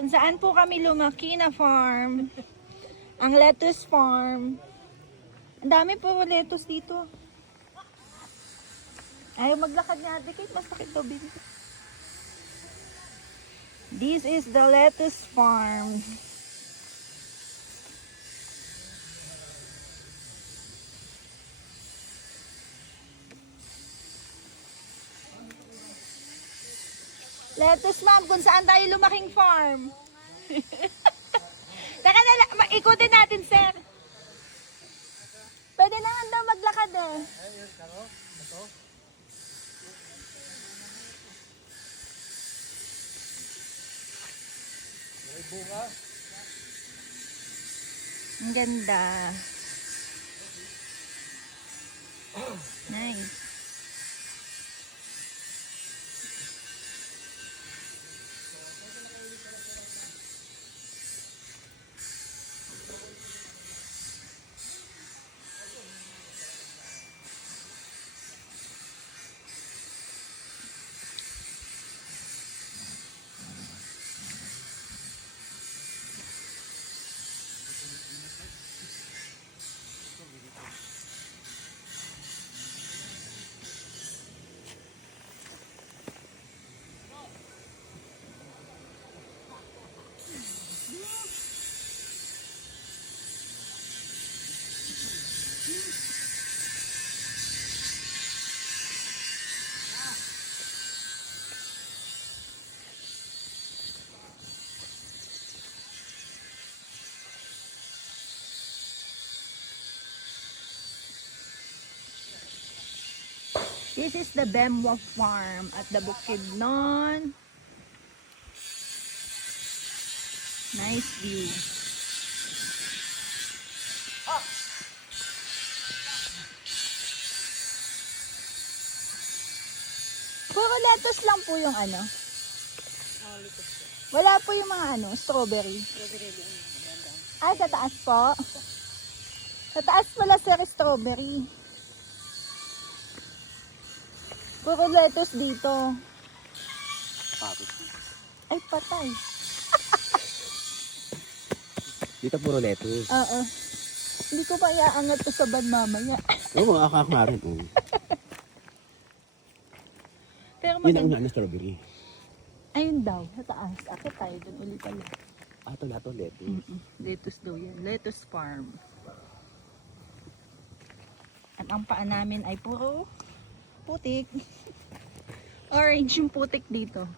Kung saan po kami lumaki na farm. Ang lettuce farm. Ang dami po lettuce dito. Ay, maglakad nga. Dikit, masakit daw, baby. This is the lettuce farm. Lettuce, ma'am, kung saan tayo lumaking farm. Teka na lang, ikutin natin, sir. Pwede naman daw maglakad eh. Ang ganda. Nice. This is the Bemwa farm at the Bukidnon. Nice view. Puro lettuce lang po yung ano. Wala po yung mga ano, strawberry. Ay, sa taas po. Sa taas pala sir, strawberry. Puro lettuce dito. Ay, patay. Dito puro lettuce. Oo. Hindi ko pa iaangat to sa van mamaya. Oo, mga kakmarin. Pero Yun ang maganda. una na strawberry. Ayun daw, sa taas. Akit tayo dun ulit pala. Ito lahat ng lettuce. Lettuce daw yan. Lettuce farm. At ang paa namin ay puro putik. Orange yung putik dito.